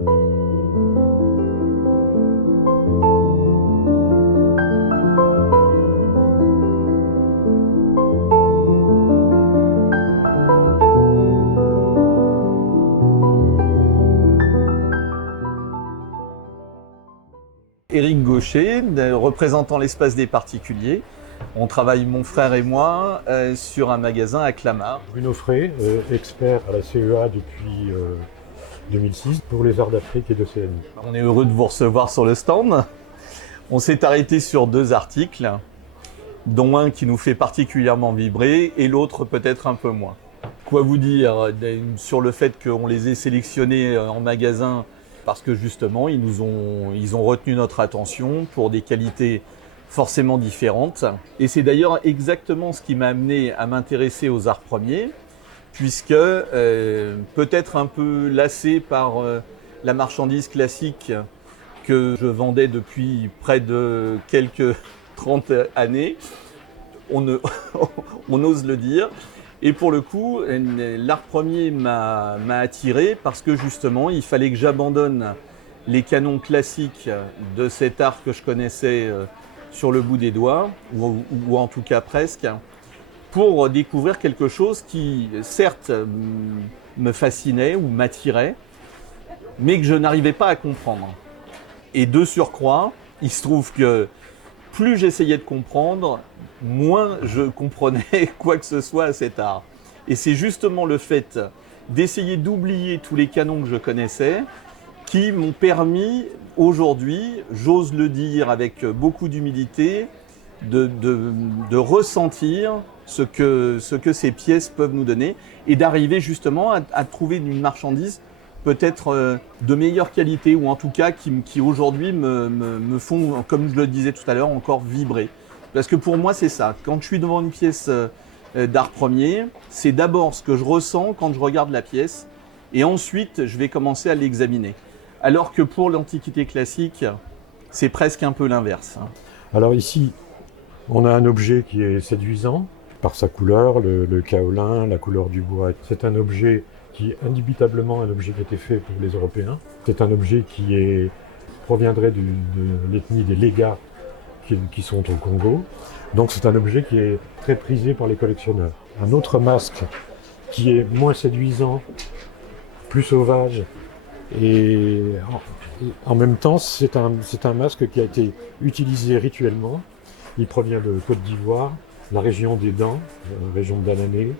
Éric Gaucher, représentant l'espace des particuliers. On travaille, mon frère et moi, sur un magasin à Clamart. Bruno Frey, expert à la CEA depuis 2006 pour les arts d'Afrique et d'Océanie. On est heureux de vous recevoir sur le stand. On s'est arrêté sur 2 articles, dont un qui nous fait particulièrement vibrer et l'autre peut-être un peu moins. Quoi vous dire sur le fait qu'on les ait sélectionnés en magasin parce que justement ils ont retenu notre attention pour des qualités forcément différentes. Et c'est d'ailleurs exactement ce qui m'a amené à m'intéresser aux arts premiers, puisque peut-être un peu lassé par la marchandise classique que je vendais depuis près de quelques 30 années, on ose le dire. Et pour le coup, l'art premier m'a attiré parce que justement, il fallait que j'abandonne les canons classiques de cet art que je connaissais sur le bout des doigts, ou en tout cas presque, pour découvrir quelque chose qui, certes, me fascinait ou m'attirait, mais que je n'arrivais pas à comprendre. Et de surcroît, il se trouve que plus j'essayais de comprendre, moins je comprenais quoi que ce soit à cet art. Et c'est justement le fait d'essayer d'oublier tous les canons que je connaissais qui m'ont permis aujourd'hui, j'ose le dire avec beaucoup d'humilité, de ressentir ce que ces pièces peuvent nous donner et d'arriver justement à trouver une marchandise peut-être de meilleure qualité ou en tout cas qui aujourd'hui me font, comme je le disais tout à l'heure, encore vibrer. Parce que pour moi, c'est ça. Quand je suis devant une pièce d'art premier, c'est d'abord ce que je ressens quand je regarde la pièce et ensuite, je vais commencer à l'examiner. Alors que pour l'Antiquité classique, c'est presque un peu l'inverse. Alors ici, on a un objet qui est séduisant par sa couleur, le kaolin, la couleur du bois. C'est un objet qui est indubitablement un objet qui a été fait pour les Européens. C'est un objet qui proviendrait de l'ethnie des Légas qui sont au Congo. Donc c'est un objet qui est très prisé par les collectionneurs. Un autre masque qui est moins séduisant, plus sauvage, et en même temps c'est un masque qui a été utilisé rituellement. Il provient de Côte d'Ivoire, la région des Dents, région de Danané,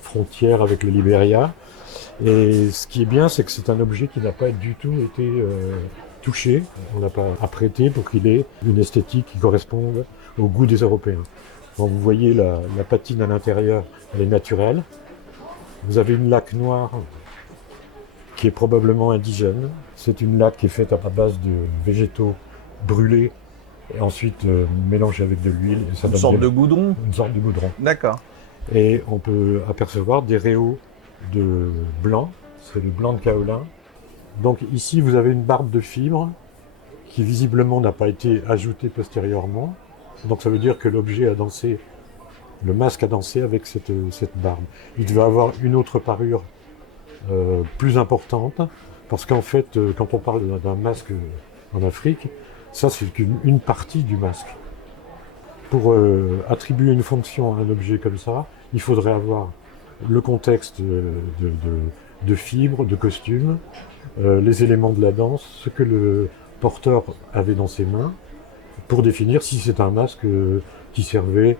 frontière avec le Libéria. Et ce qui est bien, c'est que c'est un objet qui n'a pas du tout été touché. On n'a pas apprêté pour qu'il ait une esthétique qui corresponde au goût des Européens. Quand vous voyez la patine à l'intérieur, elle est naturelle. Vous avez une laque noire qui est probablement indigène. C'est une laque qui est faite à base de végétaux brûlés et ensuite mélangés avec de l'huile. Une sorte de goudron ? Une sorte de goudron. D'accord. Et on peut apercevoir des réaux de blanc, c'est le blanc de kaolin. Donc ici, vous avez une barbe de fibre qui visiblement n'a pas été ajoutée postérieurement. Donc ça veut dire que l'objet a dansé, le masque a dansé avec cette barbe. Il devait avoir une autre parure plus importante, parce qu'en fait, quand on parle d'un masque en Afrique, ça c'est qu'une partie du masque. Pour attribuer une fonction à un objet comme ça, il faudrait avoir le contexte de fibres, de costumes, les éléments de la danse, ce que le porteur avait dans ses mains, pour définir si c'est un masque qui servait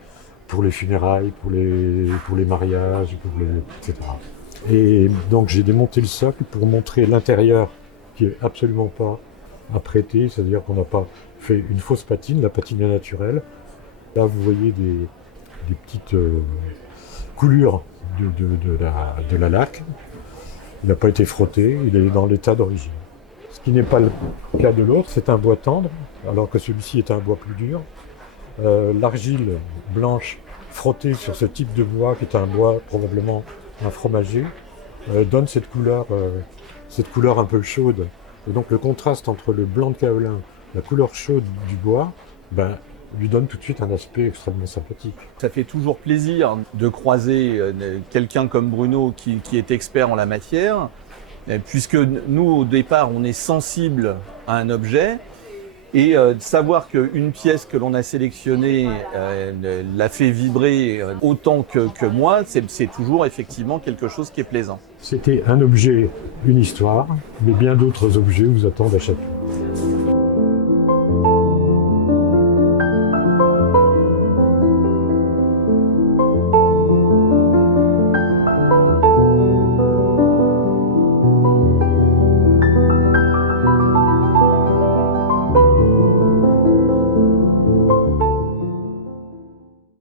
pour les funérailles, pour les mariages, etc. Et donc j'ai démonté le socle pour montrer l'intérieur qui est absolument pas apprêté, c'est-à-dire qu'on n'a pas fait une fausse patine, la patine est naturelle. Là vous voyez des petites coulures de la laque. Il n'a pas été frotté, il est dans l'état d'origine. Ce qui n'est pas le cas de l'autre, c'est un bois tendre, alors que celui-ci est un bois plus dur. L'argile blanche frottée sur ce type de bois, qui est un bois probablement un fromager, donne cette couleur un peu chaude. Et donc le contraste entre le blanc de kaolin, la couleur chaude du bois, lui donne tout de suite un aspect extrêmement sympathique. Ça fait toujours plaisir de croiser quelqu'un comme Bruno qui est expert en la matière, puisque nous, au départ, on est sensible à un objet, et de savoir qu'une pièce que l'on a sélectionnée l'a fait vibrer autant que moi, c'est toujours effectivement quelque chose qui est plaisant. C'était un objet, une histoire, mais bien d'autres objets vous attendent à chaque fois.